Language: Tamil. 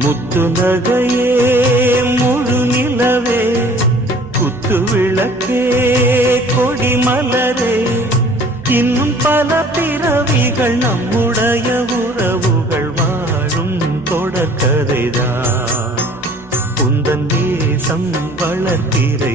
முத்து நகையே முழு நிலவே குத்து விளக்கே கொடி மலரே இன்னும் பல பிறவிகள் நம்முடைய உறவுகள் வாழும் தொடர்கதைதான் உந்தன் தேசம் வளர்க்கிற